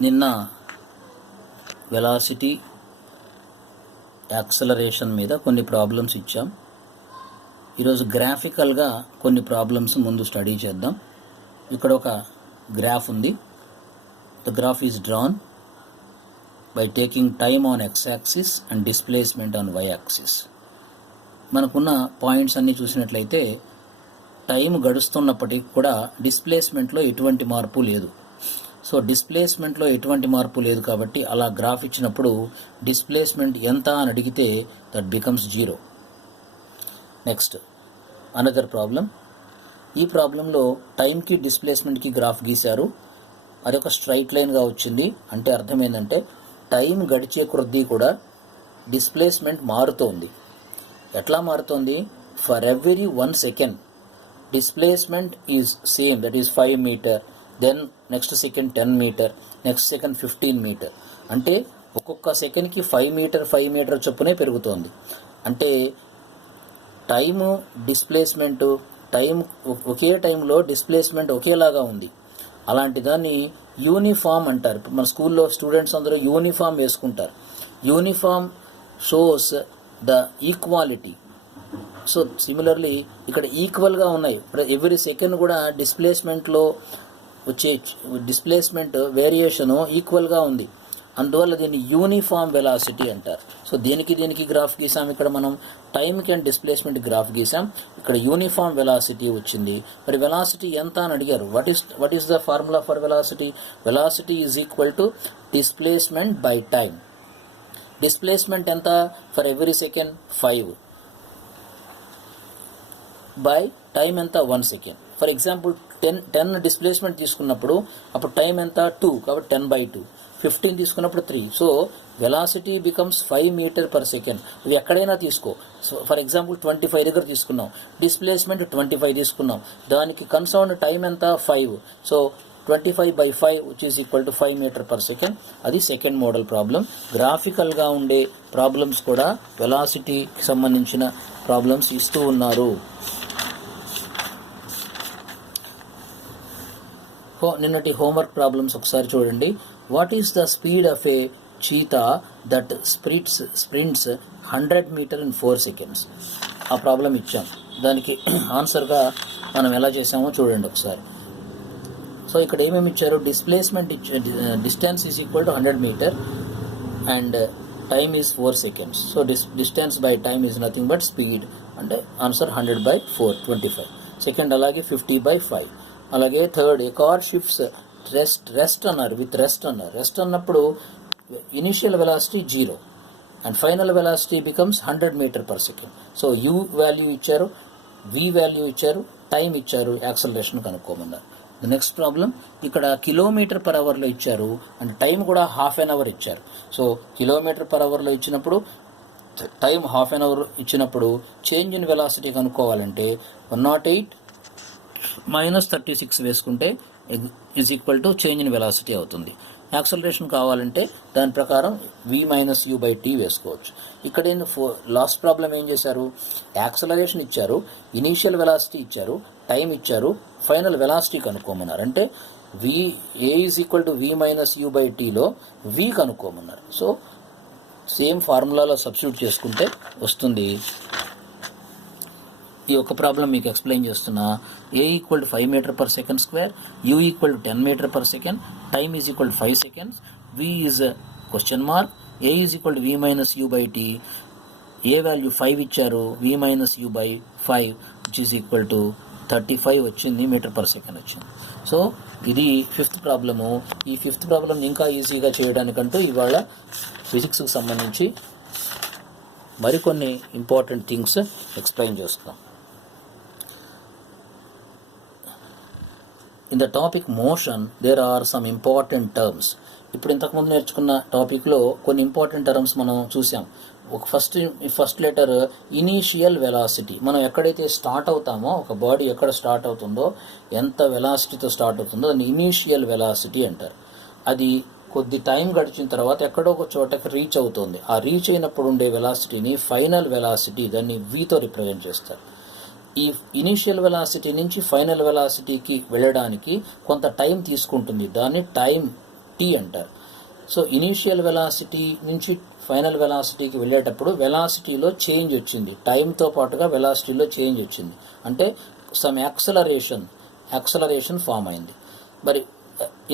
నిన్న velocity acceleration మీద కొన్ని ప్రాబ్లమ్స్ ఇచ్చాం. ఈరోజు గ్రాఫికల్గా కొన్ని ప్రాబ్లమ్స్ ముందు స్టడీ చేద్దాం. ఇక్కడ ఒక గ్రాఫ్ ఉంది. The graph is drawn by taking time on X axis and displacement on Y axis. మనకున్న పాయింట్స్ అన్నీ చూసినట్లయితే టైం గడుస్తున్నప్పటికీ కూడా డిస్ప్లేస్మెంట్లో ఎటువంటి మార్పు లేదు. సో డిస్ప్లేస్మెంట్లో ఎటువంటి మార్పు లేదు కాబట్టి అలా గ్రాఫ్ ఇచ్చినప్పుడు డిస్ప్లేస్మెంట్ ఎంత అని అడిగితే that becomes 0. Next another problem. ఈ ప్రాబ్లంలో టైంకి డిస్ప్లేస్మెంట్కి గ్రాఫ్ గీశారు. అదొక స్ట్రైట్ లైన్గా వచ్చింది. అంటే అర్థం ఏంటంటే టైం గడిచే కొద్దీ కూడా డిస్ప్లేస్మెంట్ మారుతోంది. ఎట్లా మారుతోంది? For every 1 second displacement is same, that is 5 meter, then next second 10 meter, next second 15 meter. అంటే ఒక్కొక్క సెకండ్కి 5 మీటర్ చొప్పునే పెరుగుతోంది. అంటే టైము డిస్ప్లేస్మెంటు ఒకే టైంలో డిస్ప్లేస్మెంట్ ఒకేలాగా ఉంది. అలాంటి దాన్ని యూనిఫామ్ అంటారు. మన స్కూల్లో స్టూడెంట్స్ అందరూ యూనిఫామ్ వేసుకుంటారు. Uniform shows the equality. So similarly ఇక్కడ ఈక్వల్గా ఉన్నాయి. ఎవ్రీ సెకండ్ కూడా డిస్ప్లేస్మెంట్లో వచ్చే డిస్ప్లేస్మెంట్ వేరియేషను ఈక్వల్గా ఉంది. అందువల్ల దీన్ని యూనిఫామ్ వెలాసిటీ అంటారు. సో దీనికి గ్రాఫ్ గీసాం. ఇక్కడ మనం టైంకి అండ్ డిస్ప్లేస్మెంట్ గ్రాఫ్ గీసాం. ఇక్కడ యూనిఫామ్ వెలాసిటీ వచ్చింది. మరి వెలాసిటీ ఎంత అని అడిగారు. What is the formula for velocity? Velocity is equal to displacement by time. Displacement ఎంత? For every second 5 by time ఎంత? 1 సెకండ్. ఫర్ ఎగ్జాంపుల్ 10 డిస్ప్లేస్మెంట్ తీసుకున్నప్పుడు అప్పుడు టైం ఎంత? 2, కాబట్టి 10/2. 15 తీసుకున్నప్పుడు 3. So velocity becomes 5 metre per second. ఇవి ఎక్కడైనా తీసుకో. సో ఫర్ ఎగ్జాంపుల్ 25 దగ్గర తీసుకున్నాం, డిస్ప్లేస్మెంట్ 25 తీసుకున్నాం, దానికి కన్సర్న్ టైం ఎంత? 5. So 25/5 which is equal to 5 metre per second. అది సెకండ్ మోడల్ ప్రాబ్లం. గ్రాఫికల్గా ఉండే ప్రాబ్లమ్స్ కూడా వెలాసిటీకి సంబంధించిన ప్రాబ్లమ్స్ ఇస్తూ ఉన్నారు. నిన్నటి హోంవర్క్ ప్రాబ్లమ్స్ ఒకసారి చూడండి. What is the speed of a cheetah that sprints 100 meter in 4 seconds? ఆ ప్రాబ్లం ఇచ్చాం. దానికి ఆన్సర్గా మనం ఎలా చేసామో చూడండి ఒకసారి. సో ఇక్కడ ఏమేమి ఇచ్చారు? Displacement distance is equal to 100 meter and time is 4 seconds. So distance by time is nothing but speed. అంటే ఆన్సర్ 100/4 25. సెకండ్ అలాగే 50/5. అలాగే third, a car shifts rest అన్నారు. విత్ రెస్ట్ అన్నారు. రెస్ట్ అన్నప్పుడు initial velocity 0 and final velocity becomes 100 meter per second. So U value ఇచ్చారు, V value ఇచ్చారు, time ఇచ్చారు, acceleration కనుక్కోమన్నారు. నెక్స్ట్ ప్రాబ్లం, ఇక్కడ కిలోమీటర్ పర్ అవర్లో ఇచ్చారు అండ్ టైం కూడా ½ an hour ఇచ్చారు. సో కిలోమీటర్ పర్ అవర్లో ఇచ్చినప్పుడు టైం ½ an hour ఇచ్చినప్పుడు చేంజ్ ఇన్ వెలాసిటీ కనుక్కోవాలంటే 108 - 36 వేసుకుంటే is equal to change in velocity అవుతుంది. యాక్సలరేషన్ కావాలంటే దాని ప్రకారం v-u/t వేసుకోవచ్చు. ఇక్కడ లాస్ట్ ప్రాబ్లం ఏం చేశారు? యాక్సలరేషన్ ఇచ్చారు, ఇనీషియల్ వెలాసిటీ ఇచ్చారు, టైం ఇచ్చారు, ఫైనల్ వెలాసిటీ కనుక్కోమన్నారు. అంటే a ఈజ్ ఈక్వల్ టు v-u/tలో v కనుక్కోమన్నారు. సో సేమ్ ఫార్ములాలో సబ్స్టిట్యూట్ చేసుకుంటే వస్తుంది. ఈ ఒక ప్రాబ్లం మీకు ఎక్స్ప్లెయిన్ చేస్తున్నా. a equal to 5 metre per second square, u equal to 10 metre per second, time is equal to 5 seconds, v is question mark, a is equal to v-u/t. a value 5 ఇచ్చారు, v-u/5 which is equal to 35 వచ్చింది, metre per second వచ్చింది. So ఇది 5th problem. ఈ 5th problem ఇంకా ఈజీగా చేయడానికంటూ ఇవాళ ఫిజిక్స్కి సంబంధించి మరికొన్ని ఇంపార్టెంట్ థింగ్స్ ఎక్స్ప్లెయిన్ చేస్తున్నాం. In the topic motion there are some important terms. ఇప్పుడు ఇంతకుముందు నేర్చుకున్న టాపిక్లో కొన్ని ఇంపార్టెంట్ టర్మ్స్ మనం చూసాం. ఒక ఫస్ట్ లెటర్ ఇనీషియల్ వెలాసిటీ. మనం ఎక్కడైతే స్టార్ట్ అవుతామో, ఒక బాడీ ఎక్కడ స్టార్ట్ అవుతుందో, ఎంత వెలాసిటీతో స్టార్ట్ అవుతుందో దాన్ని ఇనీషియల్ వెలాసిటీ అంటారు. అది కొద్ది టైం గడిచిన తర్వాత ఎక్కడో ఒక చోటకి రీచ్ అవుతుంది. ఆ రీచ్ అయినప్పుడు ఉండే వెలాసిటీని ఫైనల్ వెలాసిటీ, దాన్ని వీతో రిప్రజెంట్ చేస్తారు. ఈ ఇనీషియల్ వెలాసిటీ నుంచి ఫైనల్ వెలాసిటీకి వెళ్ళడానికి కొంత టైం తీసుకుంటుంది. దాన్ని టైం t టీ అంటారు. సో ఇనీషియల్ వెలాసిటీ నుంచి ఫైనల్ వెలాసిటీకి వెళ్ళేటప్పుడు వెలాసిటీలో చేంజ్ వచ్చింది, టైంతో పాటుగా వెలాసిటీలో చేంజ్ వచ్చింది, అంటే సమ్ యాక్సలరేషన్ ఫామ్ అయింది. మరి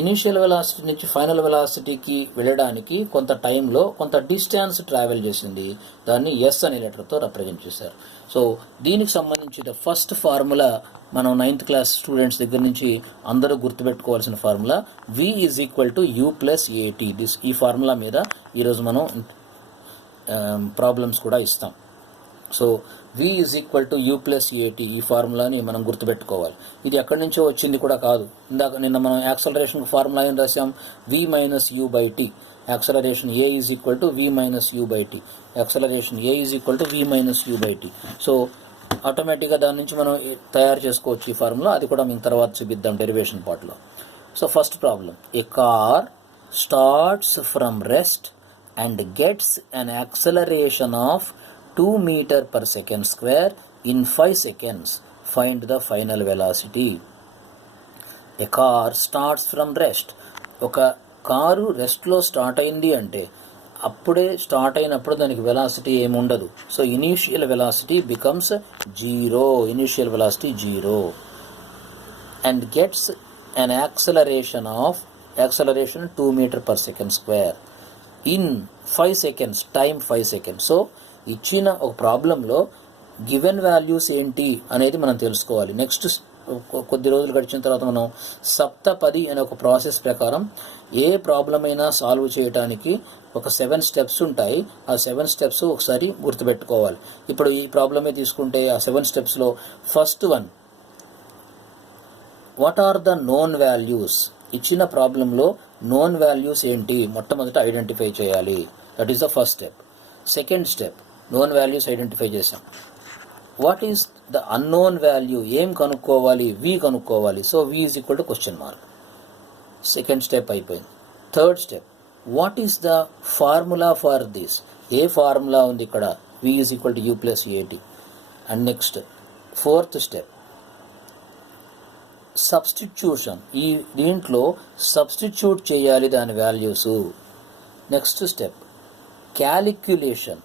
ఇనీషియల్ వెలాసిటీ నుంచి ఫైనల్ వెలాసిటీకి వెళ్ళడానికి కొంత టైంలో కొంత డిస్టెన్స్ ట్రావెల్ చేసింది, దాన్ని ఎస్ అనే లెటర్తో రిప్రజెంట్ చేశారు. సో దీనికి సంబంధించిన ఫస్ట్ ఫార్ములా మనం 9th క్లాస్ స్టూడెంట్స్ దగ్గర నుంచి అందరూ గుర్తుపెట్టుకోవాల్సిన ఫార్ములా v = u + at. ఈ ఫార్ములా మీద ఈరోజు మనం ప్రాబ్లమ్స్ కూడా ఇస్తాం. సో v = u + at ఈ ఫార్ములాని మనం గుర్తుపెట్టుకోవాలి. ఇది ఎక్కడి నుంచో వచ్చింది కూడా కాదు. నిన్న మనం యాక్సలరేషన్ ఫార్ములా ఏం రాసాం, v - u/t. Acceleration a = v - u/t. Acceleration a = v - u/t. So ఆటోమేటిక్గా దాని నుంచి మనం తయారు చేసుకోవచ్చు ఈ ఫార్ములా. అది కూడా మేము తర్వాత చూపిద్దాం డెరివేషన్ పార్ట్లో. So first problem, A car starts from rest and gets an acceleration of 2 m/s² in 5 seconds. Find the final velocity. A car starts from rest. ఒక కారు రెస్ట్లో స్టార్ట్ అయింది అంటే అప్పుడే స్టార్ట్ అయినప్పుడు దానికి వెలాసిటీ ఏముండదు. So initial velocity becomes 0. Initial velocity 0 and gets an acceleration 2 m/s² in 5 seconds. Time 5 seconds. So ఇచ్చిన ఒక ప్రాబ్లంలో గివెన్ వాల్యూస్ ఏంటి అనేది మనం తెలుసుకోవాలి. నెక్స్ట్ కొద్ది రోజులు గడిచిన తర్వాత మనం సప్తపది అనే ఒక ప్రాసెస్ ప్రకారం ఏ ప్రాబ్లం అయినా సాల్వ్ చేయడానికి ఒక 7 స్టెప్స్ ఉంటాయి. ఆ 7 స్టెప్స్ ఒకసారి గుర్తుపెట్టుకోవాలి. ఇప్పుడు ఈ ప్రాబ్లమే తీసుకుంటే ఆ 7 స్టెప్స్లో first one, what are the known values. ఇచ్చిన ప్రాబ్లంలో నోన్ వాల్యూస్ ఏంటి మొట్టమొదట ఐడెంటిఫై చేయాలి. That is the first step. Second step, known values identify చేసాం. What is the unknown value, ఏం కనుక్కోవాలి, v కనుక్కోవాలి. సో v = ? సెకండ్ స్టెప్ అయిపోయింది. Third step, what is the formula for this, ఏ ఫార్ములా ఉంది ఇక్కడ, v = u + at. And next fourth step, substitution, ఈ దీంట్లో సబ్స్టిట్యూట్ చేయాలి దాని వాల్యూస్. నెక్స్ట్ స్టెప్, క్యాలిక్యులేషన్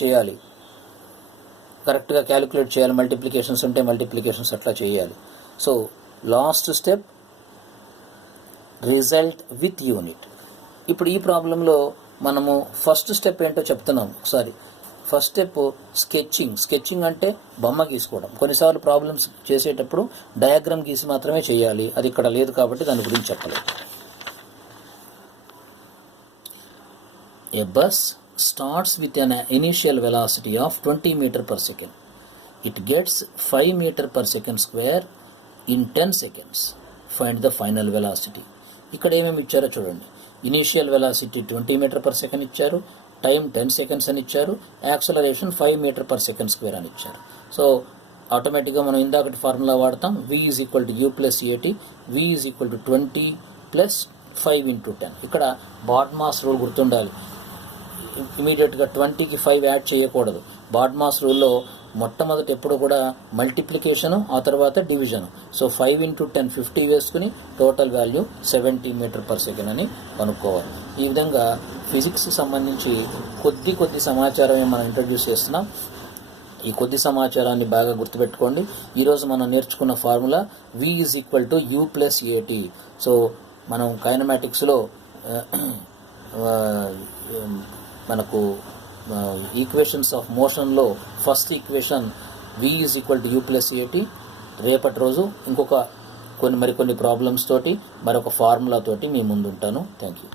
చేయాలి, కరెక్ట్గా క్యాలిక్యులేట్ చేయాలి. మల్టిప్లికేషన్స్ ఉంటే మల్టిప్లికేషన్స్ అట్లా చేయాలి. So last step, result with unit. ఇప్పుడు ఈ ప్రాబ్లంలో మనము ఫస్ట్ స్టెప్ ఏంటో చెప్తున్నాం ఒకసారి. ఫస్ట్ స్టెప్ స్కెచింగ్ అంటే బొమ్మ గీసుకోవడం. కొన్నిసార్లు ప్రాబ్లమ్స్ చేసేటప్పుడు డయాగ్రామ్ గీసి మాత్రమే చేయాలి, అది ఇక్కడ లేదు కాబట్టి దాని గురించి చెప్పలేదు. ఏ bus starts with an initial velocity of 20 m/s. It gets 5 m/s² in 10 seconds. Find the final velocity. ఇక్కడ ఏమేమి ఇచ్చారో చూడండి. ఇనీషియల్ వెలాసిటీ 20 m/s ఇచ్చారు, టైం 10 seconds అని ఇచ్చారు, యాక్సలరేషన్ 5 m/s² అని ఇచ్చారు. సో ఆటోమేటిక్గా మనం ఇందాకటి ఫార్ములా వాడతాం. v = u + at. v = 20 + 5 × 10. ఇక్కడ బాడ్మాస్ రూల్ గుర్తుండాలి. ఇమీడియట్గా 20కి 5 యాడ్ చేయకూడదు. బాడ్మాస్ రూల్లో మొట్టమొదటి ఎప్పుడు కూడా మల్టిప్లికేషను, ఆ తర్వాత డివిజను. సో 5 × 10 50 వేసుకుని టోటల్ వాల్యూ 70 m/s అని కనుక్కోవాలి. ఈ విధంగా ఫిజిక్స్కి సంబంధించి కొద్ది సమాచారమే మనం ఇంట్రడ్యూస్ చేస్తున్నాం. ఈ కొద్ది సమాచారాన్ని బాగా గుర్తుపెట్టుకోండి. ఈరోజు మనం నేర్చుకున్న formula v = u + at. So మనం కైనమాటిక్స్లో మనకు ఈక్వేషన్స్ ఆఫ్ మోషన్లో first equation v = u + at. రేపటి రోజు మరికొన్ని ప్రాబ్లమ్స్ తోటి మరొక ఫార్ములా తోటి మీ ముందు ఉంటాను. Thank you.